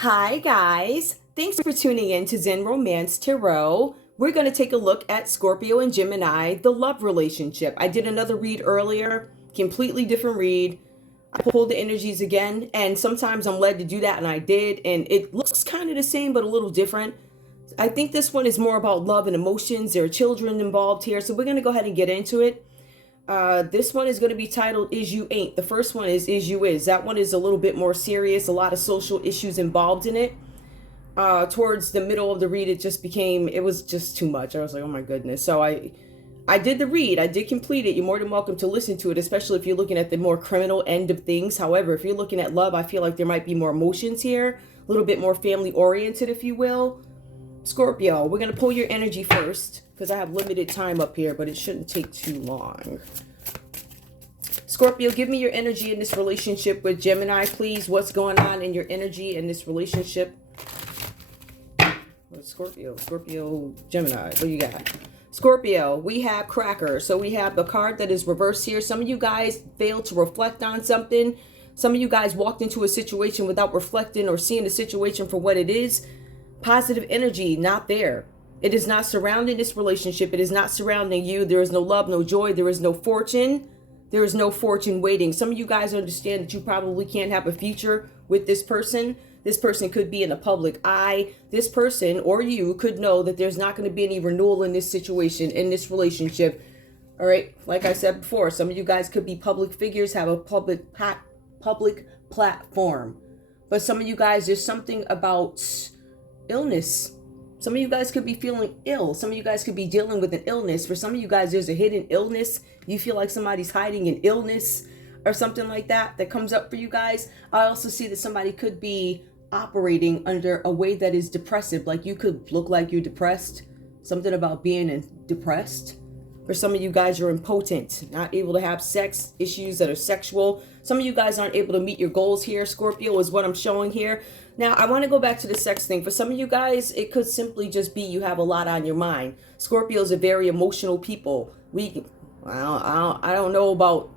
Hi guys, thanks for tuning in to Zen Romance Tarot. We're going to take a look at Scorpio and Gemini, the love relationship. I did another read earlier, completely different read. I pulled the energies again, and sometimes I'm led to do that, and I did, and it looks kind of the same but a little different. I think this one is more about love and emotions. There are children involved here, so we're going to go ahead and get into it. This one is going to be titled Is You Ain't. The first one is You Is. That one is a little bit more serious, a lot of social issues involved in it. Towards the middle of the read, it was just too much. I was like, oh my goodness. So I did the read. I did complete it. You're more than welcome to listen to it, especially if you're looking at the more criminal end of things. However, if you're looking at love, I feel like there might be more emotions here, a little bit more family oriented, if you will. Scorpio, we're going to pull your energy first because I have limited time up here, but it shouldn't take too long. Scorpio, give me your energy in this relationship with Gemini, please. What's going on in your energy in this relationship? Scorpio, Gemini, what do you got? Scorpio, we have Cracker. So we have the card that is reversed here. Some of you guys failed to reflect on something. Some of you guys walked into a situation without reflecting or seeing the situation for what it is. Positive energy, not there. It is not surrounding this relationship. It is not surrounding you. There is no love, no joy. There is no fortune. There is no fortune waiting. Some of you guys understand that you probably can't have a future with this person. This person could be in the public eye. This person or you could know that there's not going to be any renewal in this situation, in this relationship. All right. Like I said before, some of you guys could be public figures, have a public platform. But some of you guys, there's something about illness. Some of you guys could be feeling ill. Some of you guys could be dealing with an illness. For some of you guys, there's a hidden illness. You feel like somebody's hiding an illness or something like that comes up for you guys. I also see that somebody could be operating under a way that is depressive. Like you could look like you're depressed. Something about being depressed. For some of you guys, you're impotent, not able to have sex, issues that are sexual. Some of you guys aren't able to meet your goals here. Scorpio is what I'm showing here. Now, I want to go back to the sex thing. For some of you guys, it could simply just be you have a lot on your mind. Scorpios are very emotional people. I don't know about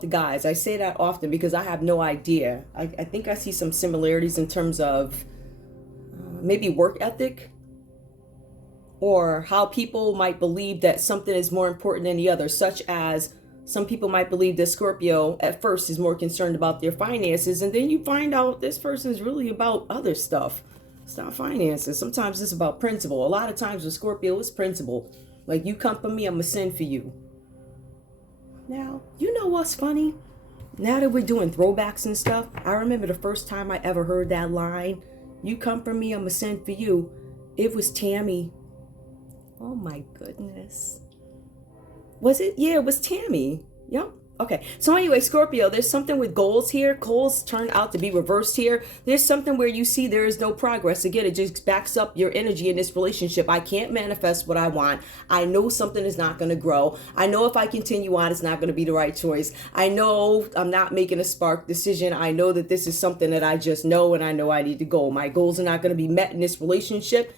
the guys. I say that often because I have no idea. I think I see some similarities in terms of maybe work ethic, or how people might believe that something is more important than the other, such as some people might believe that Scorpio at first is more concerned about their finances, and then you find out this person is really about other stuff. It's not finances. Sometimes it's about principle. A lot of times with Scorpio, it's principle. Like, you come for me, I'm going to send for you. Now, you know what's funny? Now that we're doing throwbacks and stuff, I remember the first time I ever heard that line, you come for me, I'm going to send for you. It was Tammy. Oh my goodness. Was it? Yeah, it was Tammy. Yep. Okay. So anyway, Scorpio, there's something with goals here. Goals turned out to be reversed here. There's something where you see there is no progress. Again, it just backs up your energy in this relationship. I can't manifest what I want. I know something is not going to grow. I know if I continue on, it's not going to be the right choice. I know I'm not making a spark decision. I know that this is something that I just know, and I know I need to go. My goals are not going to be met in this relationship.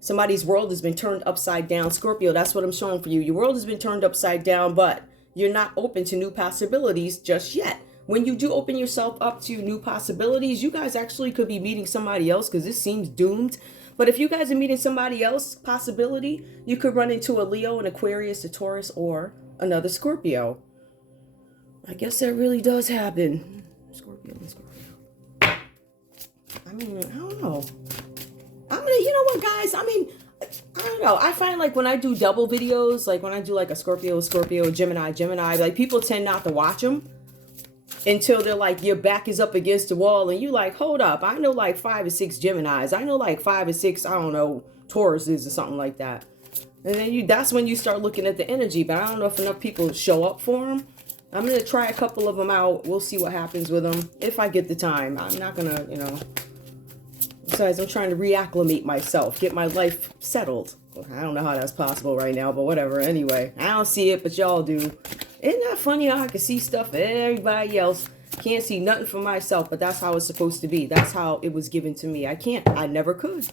Somebody's world has been turned upside down. Scorpio, that's what I'm showing for you. Your world has been turned upside down, but you're not open to new possibilities just yet. When you do open yourself up to new possibilities, you guys actually could be meeting somebody else, because this seems doomed. But if you guys are meeting somebody else, possibility, you could run into a Leo, an Aquarius, a Taurus, or another Scorpio. I guess that really does happen. Scorpio. I mean, I don't know. You know what, guys? I mean, I don't know. I find like when I do double videos, like when I do like a Scorpio, Gemini, like people tend not to watch them until they're like, your back is up against the wall and you like, hold up. I know like 5 or 6 Geminis. I know like 5 or 6, I don't know, Tauruses or something like that. And then that's when you start looking at the energy. But I don't know if enough people show up for them. I'm going to try a couple of them out. We'll see what happens with them if I get the time. I'm not going to, Besides, I'm trying to reacclimate myself, get my life settled. I don't know how that's possible right now, but whatever. Anyway, I don't see it, but y'all do. Isn't that funny how I can see stuff for everybody else? Can't see nothing for myself, but that's how it's supposed to be. That's how it was given to me. I never could.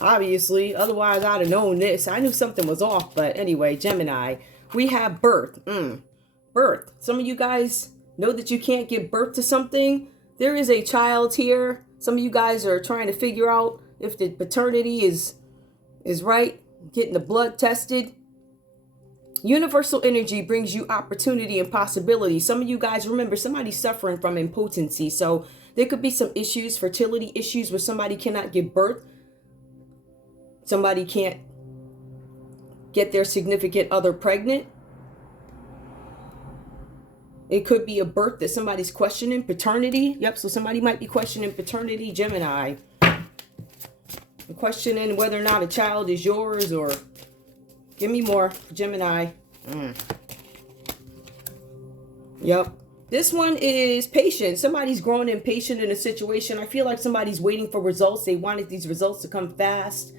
Obviously, otherwise I'd have known this. I knew something was off, but anyway, Gemini. We have birth. Birth. Some of you guys Know that you can't give birth to something. There is a child here. Some of you guys are trying to figure out if the paternity is right, getting the blood tested. Universal energy brings you opportunity and possibility. Some of you guys, remember, somebody's suffering from impotency. So there could be some issues, fertility issues, where somebody cannot give birth. Somebody can't get their significant other pregnant. It could be a birth that somebody's questioning, paternity. Yep, so somebody might be questioning paternity, Gemini. Questioning whether or not a child is yours, or give me more, Gemini. Yep. This one is patient. Somebody's growing impatient in a situation. I feel like somebody's waiting for results. They wanted these results to come fast.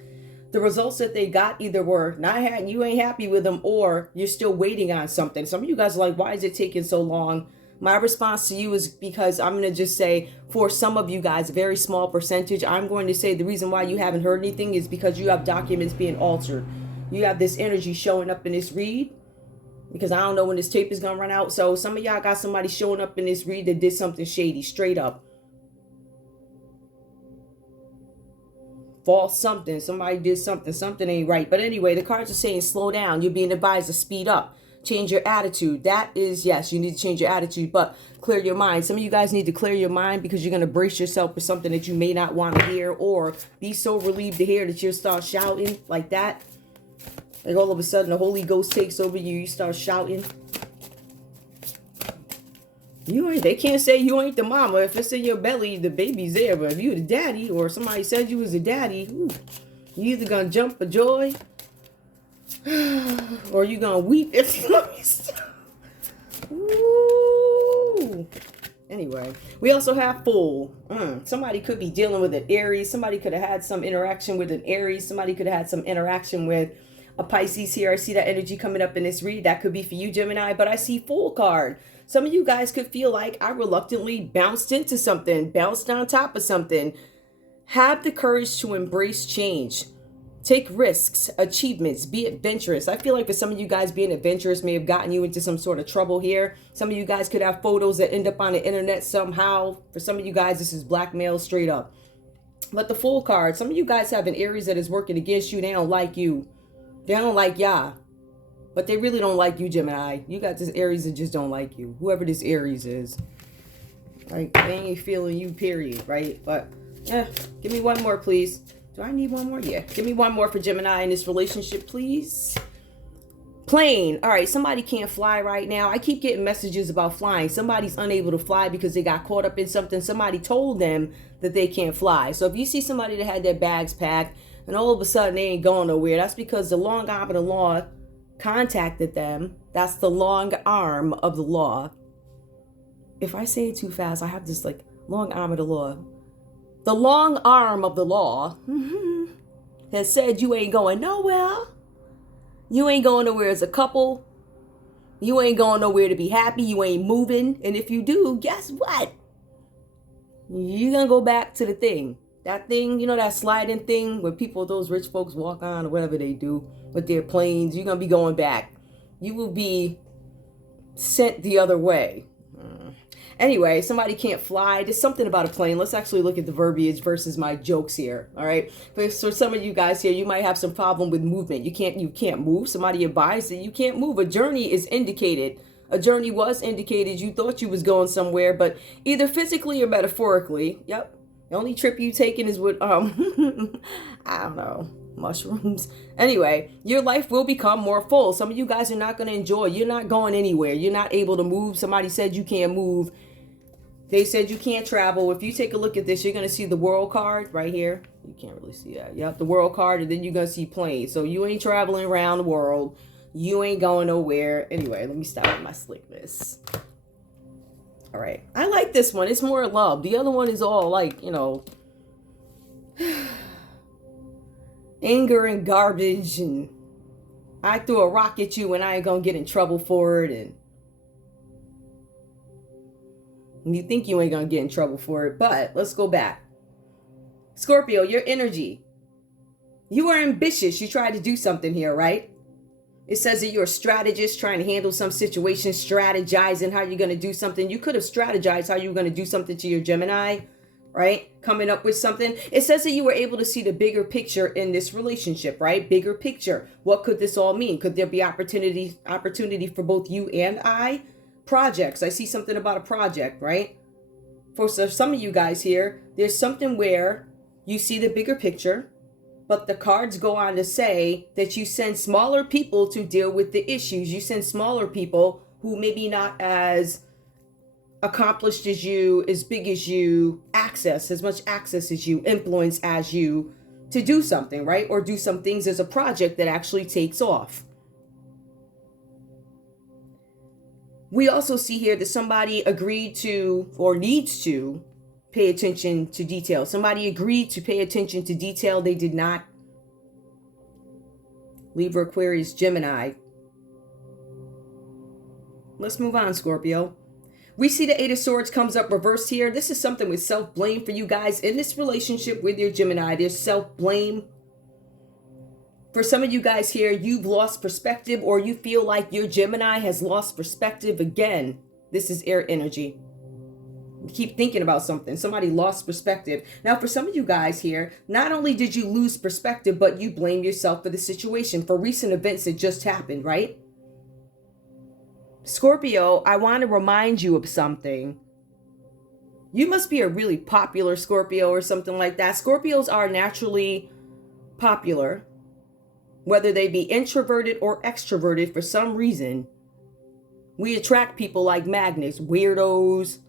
The results that they got either were not you ain't happy with them, or you're still waiting on something. Some of you guys are like, why is it taking so long? My response to you is because I'm going to just say, for some of you guys, a very small percentage, I'm going to say the reason why you haven't heard anything is because you have documents being altered. You have this energy showing up in this read, because I don't know when this tape is going to run out. So some of y'all got somebody showing up in this read that did something shady, straight up. False something. Somebody did something. Something ain't right. But anyway, the cards are saying slow down. You're being advised to speed up. Change your attitude. That is, yes, you need to change your attitude, but clear your mind. Some of you guys need to clear your mind because you're going to brace yourself for something that you may not want to hear, or be so relieved to hear that you'll start shouting like that. Like all of a sudden the Holy Ghost takes over you. You start shouting. They can't say you ain't the mama. If it's in your belly, the baby's there. But if you the daddy, or somebody said you was a daddy, you either gonna jump for joy, or you gonna weep if you Ooh. Anyway, we also have Fool. Somebody could be dealing with an Aries. Somebody could have had some interaction with an Aries. Somebody could have had some interaction with a Pisces here. I see that energy coming up in this read. That could be for you, Gemini, but I see Fool card. Some of you guys could feel like I reluctantly bounced into something, bounced on top of something. Have the courage to embrace change. Take risks, achievements, be adventurous. I feel like for some of you guys, being adventurous may have gotten you into some sort of trouble here. Some of you guys could have photos that end up on the internet somehow. For some of you guys, this is blackmail straight up. But the Fool card, some of you guys have an Aries that is working against you. They don't like you. They don't like ya. But they really don't like you, Gemini. You got this Aries that just don't like you. Whoever this Aries is. Like, they ain't feeling you, period, right? But, yeah, give me one more, please. Do I need one more? Yeah. Give me one more for Gemini in this relationship, please. Plane. All right, somebody can't fly right now. I keep getting messages about flying. Somebody's unable to fly because they got caught up in something. Somebody told them that they can't fly. So if you see somebody that had their bags packed and all of a sudden they ain't going nowhere, that's because the long arm of the law contacted them. That's the long arm of the law. If I say it too fast, I have this like long arm of the law. The long arm of the law has said you ain't going nowhere. You ain't going nowhere as a couple. You ain't going nowhere to be happy. You ain't moving. And if you do, guess what? You're going to go back to the thing. That thing, you know, that sliding thing where people, those rich folks walk on or whatever they do with their planes. You're going to be going back. You will be sent the other way. Anyway, somebody can't fly. There's something about a plane. Let's actually look at the verbiage versus my jokes here. All right. But for some of you guys here, you might have some problem with movement. You can't move. Somebody advised that you can't move. A journey is indicated. A journey was indicated. You thought you was going somewhere, but either physically or metaphorically. Yep. The only trip you taking is with, I don't know, mushrooms. Anyway, your life will become more full. Some of you guys are not going to enjoy. You're not going anywhere. You're not able to move. Somebody said you can't move. They said you can't travel. If you take a look at this, you're going to see the world card right here. You can't really see that. Yep, the world card, and then you're going to see planes. So you ain't traveling around the world. You ain't going nowhere. Anyway, let me stop with my slickness. All right. I like this one. It's more love. The other one is all like, you know, anger and garbage. And I threw a rock at you and I ain't going to get in trouble for it. And you think you ain't going to get in trouble for it. But let's go back. Scorpio, your energy. You are ambitious. You tried to do something here, right? It says that you're a strategist trying to handle some situation, strategizing how you're going to do something. You could have strategized how you were going to do something to your Gemini, right? Coming up with something. It says that you were able to see the bigger picture in this relationship, right? Bigger picture. What could this all mean? Could there be opportunity for both you and I? Projects. I see something about a project, right? For some of you guys here, there's something where you see the bigger picture, but the cards go on to say that you send smaller people to deal with the issues. You send smaller people who maybe not as accomplished as you, as big as you, as much access as you, influence as you, to do something, right? Or do some things as a project that actually takes off. We also see here that somebody agreed to or needs to pay attention to detail. Somebody agreed to pay attention to detail they did not. Libra, Aquarius, Gemini. Let's move on, Scorpio. We see the Eight of Swords comes up reversed here. This is something with self-blame for you guys in this relationship with your Gemini. There's self-blame. For some of you guys here, you've lost perspective, or you feel like your Gemini has lost perspective again. This is air energy. You keep thinking about something. Somebody lost perspective. Now, for some of you guys here, not only did you lose perspective, but you blame yourself for the situation, for recent events that just happened, right? Scorpio, I want to remind you of something. You must be a really popular Scorpio or something like that. Scorpios are naturally popular, whether they be introverted or extroverted. For some reason, we attract people like magnets, weirdos,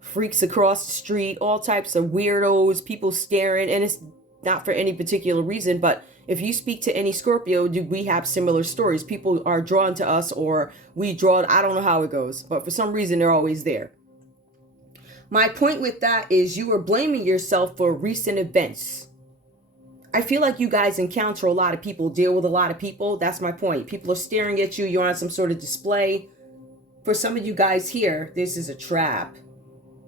freaks across the street, all types of weirdos, people staring, and it's not for any particular reason, but if you speak to any Scorpio, we have similar stories. People are drawn to us, or we draw. I don't know how it goes, but for some reason, they're always there. My point with that is you are blaming yourself for recent events. I feel like you guys encounter a lot of people, deal with a lot of people. That's my point. People are staring at you. You're on some sort of display. For some of you guys here, this is a trap.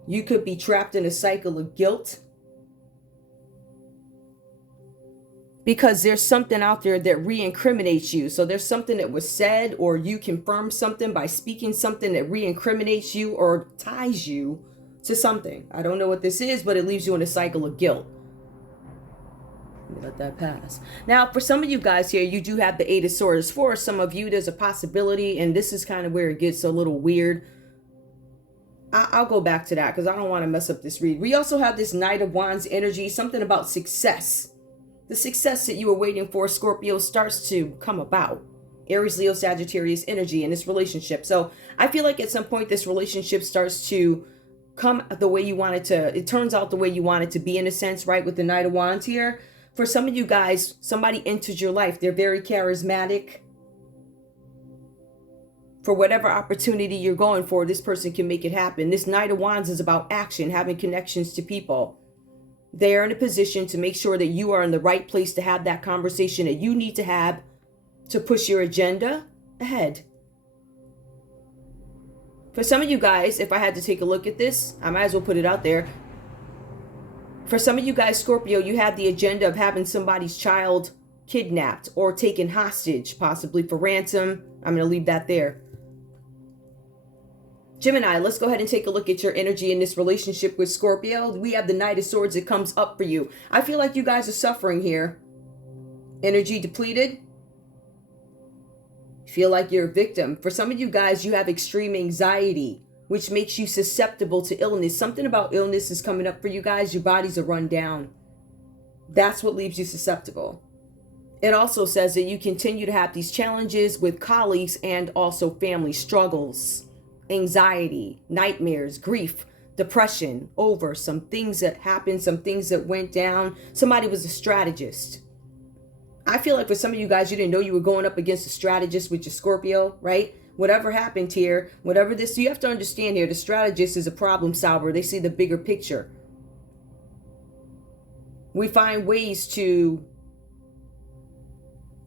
You could be trapped in a cycle of guilt, because there's something out there that re-incriminates you. So there's something that was said, or you confirm something by speaking something that re-incriminates you or ties you to something. I don't know what this is, but it leaves you in a cycle of guilt. Let me let that pass. Now, for some of you guys here, you do have the Eight of Swords. For some of you, there's a possibility, and this is kind of where it gets a little weird. I'll go back to that because I don't want to mess up this read. We also have this Knight of Wands energy, something about success. The success that you were waiting for, Scorpio, starts to come about. Aries, Leo, Sagittarius energy in this relationship. So I feel like at some point this relationship starts to come the way you want it to. It turns out the way you want it to be, in a sense, right? With the Knight of Wands here. For some of you guys, somebody enters your life. They're very charismatic. For whatever opportunity you're going for, this person can make it happen. This Knight of Wands is about action, having connections to people. They're in a position to make sure that you are in the right place to have that conversation that you need to have to push your agenda ahead. For some of you guys, if I had to take a look at this, I might as well put it out there. For some of you guys, Scorpio, you have the agenda of having somebody's child kidnapped or taken hostage, possibly for ransom. I'm going to leave that there. Gemini, let's go ahead and take a look at your energy in this relationship with Scorpio. We have the Knight of Swords that comes up for you. I feel like you guys are suffering here. Energy depleted. Feel like you're a victim. For some of you guys, you have extreme anxiety, which makes you susceptible to illness. Something about illness is coming up for you guys. Your bodies are run down. That's what leaves you susceptible. It also says that you continue to have these challenges with colleagues and also family struggles. Anxiety, nightmares, grief, depression over some things that happened, some things that went down. Somebody was a strategist. I feel like for some of you guys, you didn't know you were going up against a strategist with your Scorpio, right? Whatever happened here, whatever this, you have to understand here, the strategist is a problem solver. They see the bigger picture. We find ways to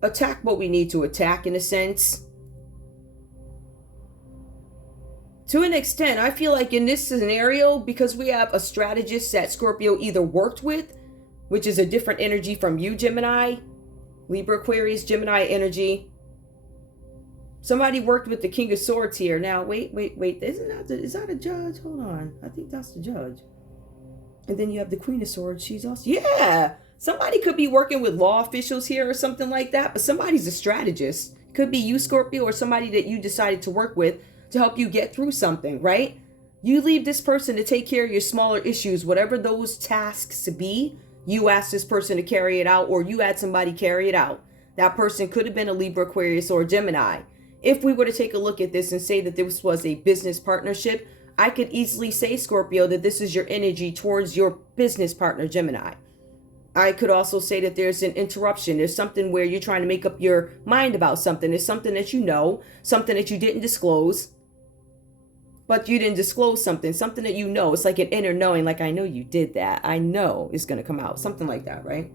attack what we need to attack, in a sense. To an extent, I feel like in this scenario, because we have a strategist that Scorpio either worked with, which is a different energy from you, Gemini, Libra, Aquarius, Gemini energy. Somebody worked with the King of Swords here. Now, wait. Is that a judge? Hold on. I think that's the judge. And then you have the Queen of Swords. She's also, yeah. Somebody could be working with law officials here or something like that, but somebody's a strategist. Could be you, Scorpio, or somebody that you decided to work with to help you get through something, right? You leave this person to take care of your smaller issues, whatever those tasks be. You ask this person to carry it out, or you had somebody carry it out. That person could have been a Libra, Aquarius, or Gemini. If we were to take a look at this and say that this was a business partnership, I could easily say, Scorpio, that this is your energy towards your business partner, Gemini. I could also say that there's an interruption. There's something where you're trying to make up your mind about something. There's something that you know, something that you didn't disclose, but you didn't disclose something that you know. It's like an inner knowing, like, I know you did that. I know it's going to come out. Something like that, right?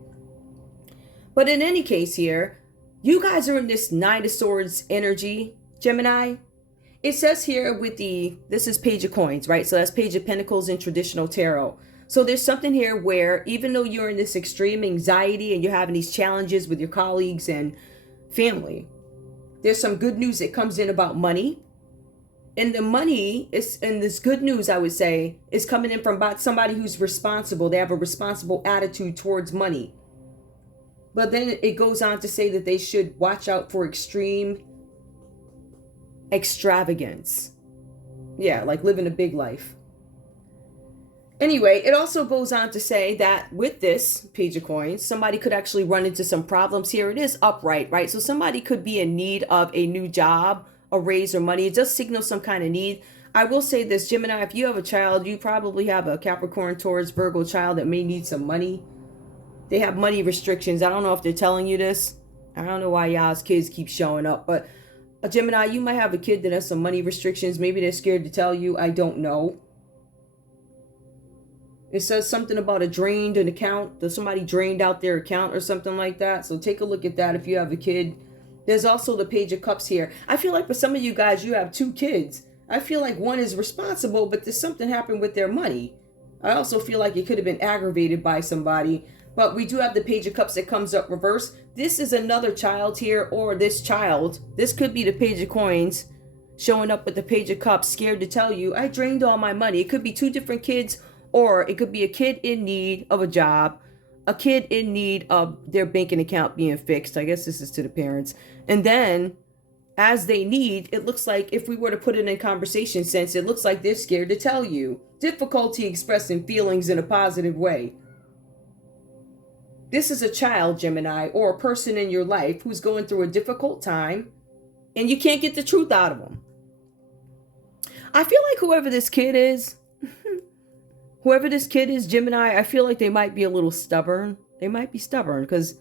But in any case here, you guys are in this Nine of Swords energy, Gemini. It says here with this is Page of Coins, right? So that's Page of Pentacles in traditional tarot. So there's something here where even though you're in this extreme anxiety and you're having these challenges with your colleagues and family, there's some good news that comes in about money. And the money is, and this good news, I would say, is coming in from about somebody who's responsible. They have a responsible attitude towards money. But then it goes on to say that they should watch out for extreme extravagance. Yeah, like living a big life. Anyway, it also goes on to say that with this Page of Coins, somebody could actually run into some problems here. It is upright, right? So somebody could be in need of a new job, a raise, or money. It does signal some kind of need. I will say this, Gemini, if you have a child, you probably have a Capricorn, Taurus, Virgo child that may need some money. They have money restrictions. I don't know if they're telling you this. I don't know why y'all's kids keep showing up, but a Gemini, you might have a kid that has some money restrictions. Maybe they're scared to tell you. I don't know. It says something about an account. That somebody drained out their account or something like that. So take a look at that if you have a kid. There's also the Page of Cups here. I feel like for some of you guys, you have two kids. I feel like one is responsible, but there's something happened with their money. I also feel like it could have been aggravated by somebody. But we do have the Page of Cups that comes up reverse. This is another child here, or this child. This could be the Page of Coins showing up with the Page of Cups, scared to tell you, I drained all my money. It could be two different kids, or it could be a kid in need of a job, a kid in need of their banking account being fixed. I guess this is to the parents. And then, as they need, it looks like, if we were to put it in conversation sense, it looks like they're scared to tell you. Difficulty expressing feelings in a positive way. This is a child, Gemini, or a person in your life who's going through a difficult time, and you can't get the truth out of them. I feel like whoever this kid is, Gemini, I feel like they might be a little stubborn. They might be stubborn because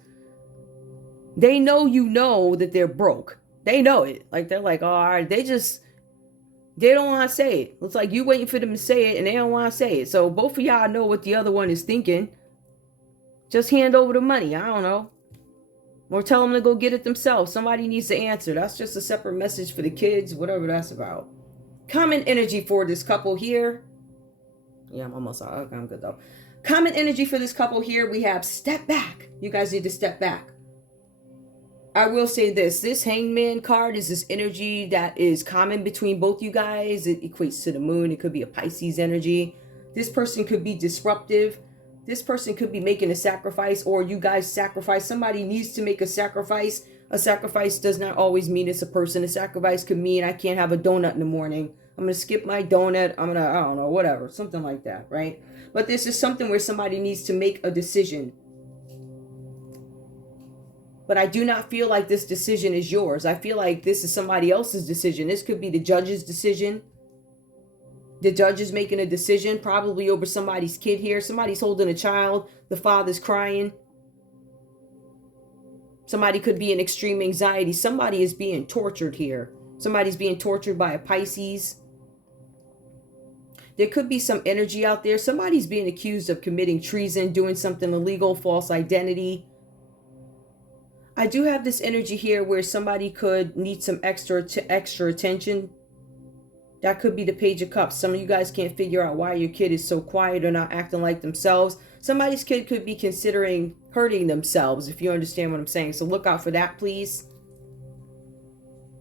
they know that they're broke. They know it. Like, they're like, oh, all right, they don't want to say it. Looks like you waiting for them to say it, and they don't want to say it. So both of y'all know what the other one is thinking. Just hand over the money. I don't know. Or tell them to go get it themselves. Somebody needs to answer. That's just a separate message for the kids, whatever that's about. Common energy for this couple here. Yeah, I'm almost out. Okay, I'm good though. Common energy for this couple here. We have step back. You guys need to step back. I will say this. This Hangman card is this energy that is common between both you guys. It equates to the moon. It could be a Pisces energy. This person could be disruptive. This person could be making a sacrifice, or you guys sacrifice. Somebody needs to make a sacrifice. A sacrifice does not always mean it's a person. A sacrifice could mean I can't have a donut in the morning. I'm going to skip my donut. I don't know, whatever. Something like that, right? But this is something where somebody needs to make a decision. But I do not feel like this decision is yours. I feel like this is somebody else's decision. This could be the judge's decision. The judge is making a decision, probably over somebody's kid here. Somebody's holding a child. The father's crying. Somebody could be in extreme anxiety. Somebody is being tortured here. Somebody's being tortured by a Pisces. There could be some energy out there. Somebody's being accused of committing treason, doing something illegal, false identity. I do have this energy here where somebody could need some extra attention. That could be the Page of Cups. Some of you guys can't figure out why your kid is so quiet or not acting like themselves. Somebody's kid could be considering hurting themselves, if you understand what I'm saying. So look out for that, please.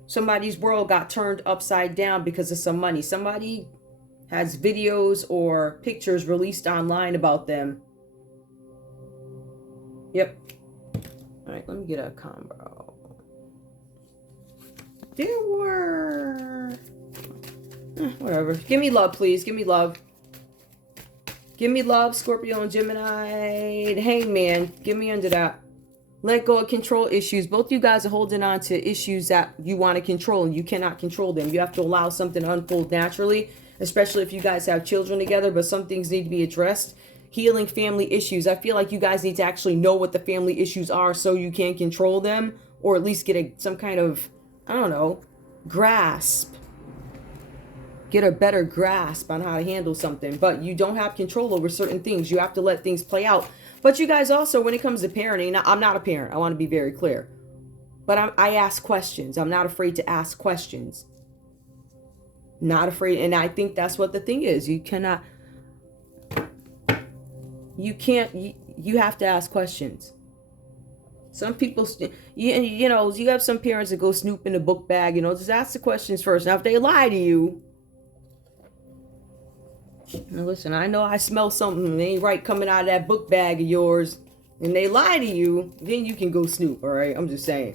Somebody's world got turned upside down because of some money. Somebody has videos or pictures released online about them. Yep. All right, let me get a combo. There were... whatever. Give me love, please. Give me love. Give me love, Scorpio and Gemini. The Hangman. Give me under that. Let go of control issues. Both you guys are holding on to issues that you want to control, and you cannot control them. You have to allow something to unfold naturally, especially if you guys have children together, but some things need to be addressed. Healing family issues. I feel like you guys need to actually know what the family issues are so you can control them, or at least get some kind of, I don't know, grasp. Get a better grasp on how to handle something. But you don't have control over certain things. You have to let things play out. But you guys also, when it comes to parenting, now, I'm not a parent. I want to be very clear. But I ask questions. I'm not afraid to ask questions. Not afraid. And I think that's what the thing is. You can't, you have to ask questions. Some people, you know, you have some parents that go snoop in the book bag, you know, just ask the questions first. Now, if they lie to you, now listen, I know I smell something that ain't right coming out of that book bag of yours, and they lie to you, then you can go snoop, all right? I'm just saying.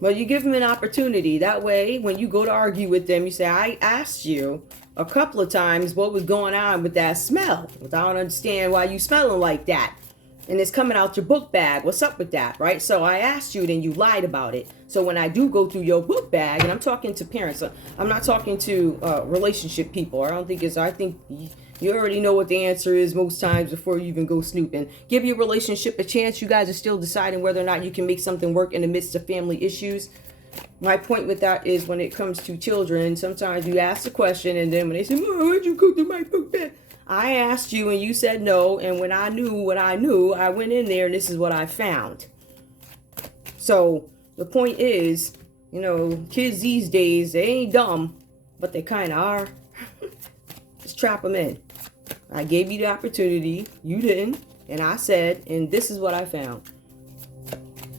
But you give them an opportunity. That way, when you go to argue with them, you say, I asked you a couple of times what was going on with that smell. I don't understand why you smelling like that. And it's coming out your book bag. What's up with that, right? So I asked you, then you lied about it. So when I do go through your book bag, and I'm talking to parents, I'm not talking to relationship people. I think you already know what the answer is most times before you even go snooping. Give your relationship a chance. You guys are still deciding whether or not you can make something work in the midst of family issues. My point with that is when it comes to children, sometimes you ask a question, and then when they say, "Mom, why'd you go through my book bag?" I asked you and you said no, and when I knew what I knew, I went in there and this is what I found. So the point is, you know, kids these days, they ain't dumb, but they kind of are. Just trap them in. I gave you the opportunity, you didn't, and I said, and this is what I found.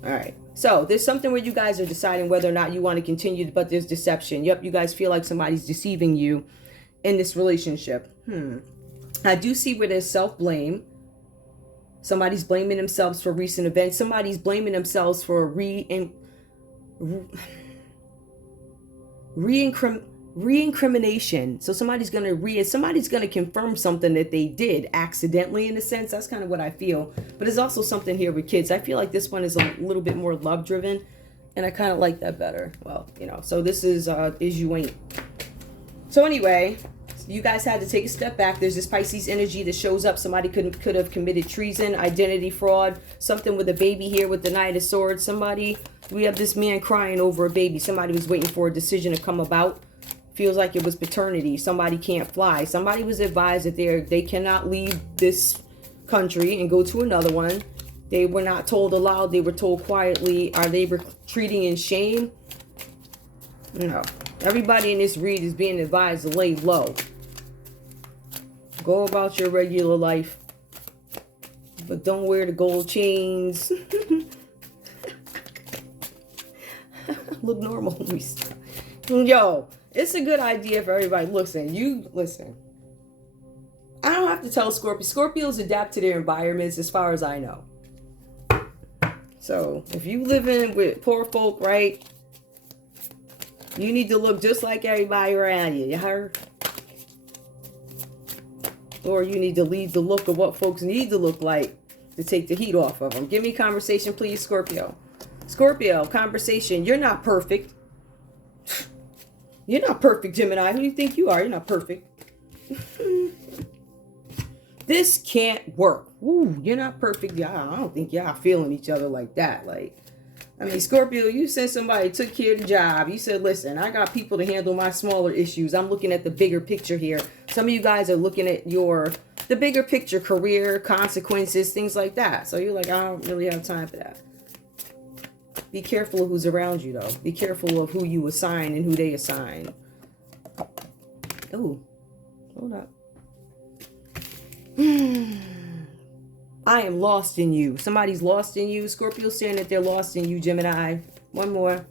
All right. So there's something where you guys are deciding whether or not you want to continue, but there's deception. Yep, you guys feel like somebody's deceiving you in this relationship. I do see where there's self-blame. Somebody's blaming themselves for recent events. Somebody's blaming themselves for reincrimination. So somebody's gonna confirm something that they did accidentally, in a sense. That's kind of what I feel. But there's also something here with kids. I feel like this one is a little bit more love driven, and I kind of like that better. Well, you know, so this is you ain't. So anyway, you guys had to take a step back. There's this Pisces energy that shows up. Somebody could have committed treason, identity fraud, something with a baby here with the Knight of Swords. We have this man crying over a baby. Somebody was waiting for a decision to come about. Feels like it was paternity. Somebody can't fly. Somebody was advised that they cannot leave this country and go to another one. They were not told aloud. They were told quietly. Are they retreating in shame? No. Everybody in this read is being advised to lay low. Go about your regular life, but don't wear the gold chains. Look normal. Yo, it's a good idea for everybody. Listen. I don't have to tell Scorpios adapt to their environments as far as I know. So if you live in with poor folk, right, you need to look just like everybody around you. You heard? Or you need to lead the look of what folks need to look like to take the heat off of them. Give me conversation, please, Scorpio. Scorpio, conversation. You're not perfect. You're not perfect, Gemini. Who do you think you are? You're not perfect. This can't work. Ooh, you're not perfect. Yeah, I don't think y'all feeling each other like that. Like, I mean, Scorpio, you said somebody took care of the job. You said, listen, I got people to handle my smaller issues. I'm looking at the bigger picture here. Some of you guys are looking at the bigger picture, career, consequences, things like that. So you're like, I don't really have time for that. Be careful of who's around you, though. Be careful of who you assign and who they assign. Oh, hold up. I am lost in you. Somebody's lost in you. Scorpio's saying that they're lost in you, Gemini. One more.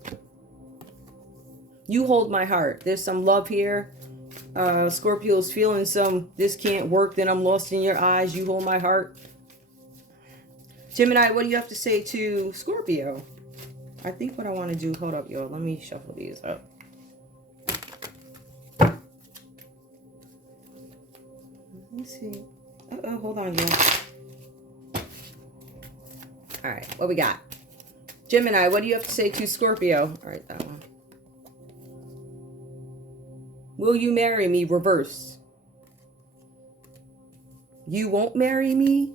You hold my heart. There's some love here. Scorpio's feeling some, this can't work, then I'm lost in your eyes. You hold my heart. Gemini, what do you have to say to Scorpio? I think what I want to do, hold up, y'all. Let me shuffle these up. Let me see. Uh-oh, hold on, y'all. All right, what we got? Gemini, what do you have to say to Scorpio? All right, that one. Will you marry me? Reverse. You won't marry me?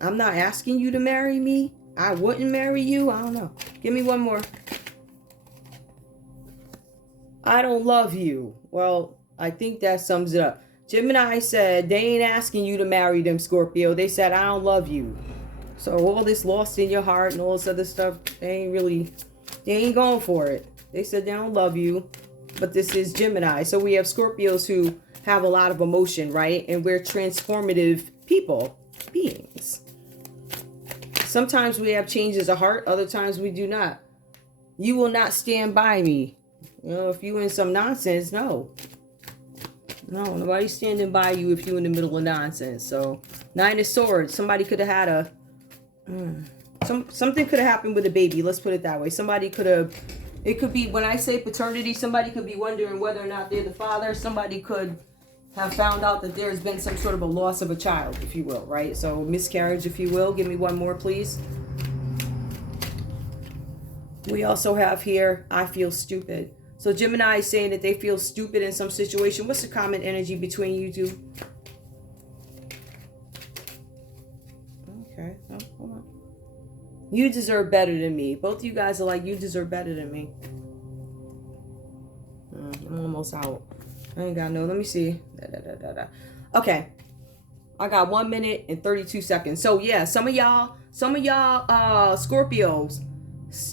I'm not asking you to marry me. I wouldn't marry you. I don't know. Give me one more. I don't love you. Well, I think that sums it up. Gemini said they ain't asking you to marry them, Scorpio. They said, I don't love you. So all this lost in your heart and all this other stuff, they ain't going for it. They said they don't love you. But this is Gemini. So we have Scorpios who have a lot of emotion, right? And we're transformative beings. Sometimes we have changes of heart. Other times we do not. You will not stand by me. You know, if you in some nonsense, no. No, nobody's standing by you if you're in the middle of nonsense. So, Nine of Swords. Somebody could have had a... something could have happened with a baby. Let's put it that way. Somebody could have... It could be, when I say paternity, somebody could be wondering whether or not they're the father. Somebody could have found out that there's been some sort of a loss of a child, if you will, right? So miscarriage, if you will. Give me one more, please. We also have here, I feel stupid. So Gemini is saying that they feel stupid in some situation. What's the common energy between you two? Okay, oh, hold on. You deserve better than me. Both of you guys are like, you deserve better than me. I'm almost out. I ain't got no, let me see. Okay. I got 1 minute and 32 seconds. So yeah, some of y'all Scorpios,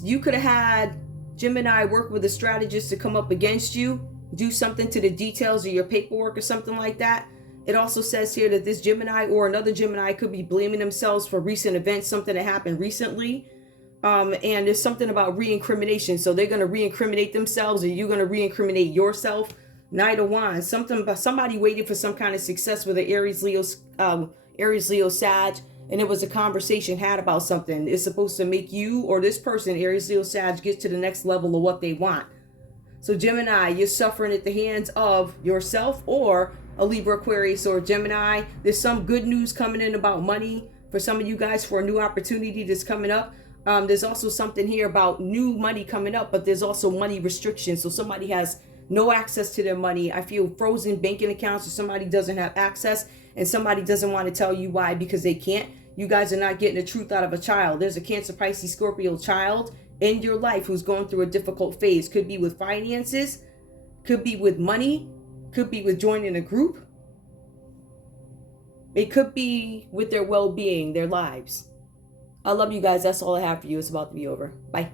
you could have had Gemini work with a strategist to come up against you, do something to the details of your paperwork or something like that. It also says here that this Gemini or another Gemini could be blaming themselves for recent events, something that happened recently. And there's something about reincrimination. So they're going to reincriminate themselves, or you're going to reincriminate yourself. Knight of Wands, somebody waited for some kind of success with an Aries, Leo, Sag, and it was a conversation had about something. It's supposed to make you or this person, Aries, Leo, Sag, get to the next level of what they want. So Gemini, you're suffering at the hands of yourself or a Libra, Aquarius, or Gemini. There's some good news coming in about money for some of you guys for a new opportunity that's coming up. There's also something here about new money coming up, but there's also money restrictions. So somebody has no access to their money. I feel frozen banking accounts, or somebody doesn't have access and somebody doesn't want to tell you why because they can't. You guys are not getting the truth out of a child. There's a Cancer, Pisces, Scorpio child in your life who's going through a difficult phase. Could be with finances, could be with money, could be with joining a group. It could be with their well-being, their lives. I love you guys. That's all I have for you. It's about to be over. Bye.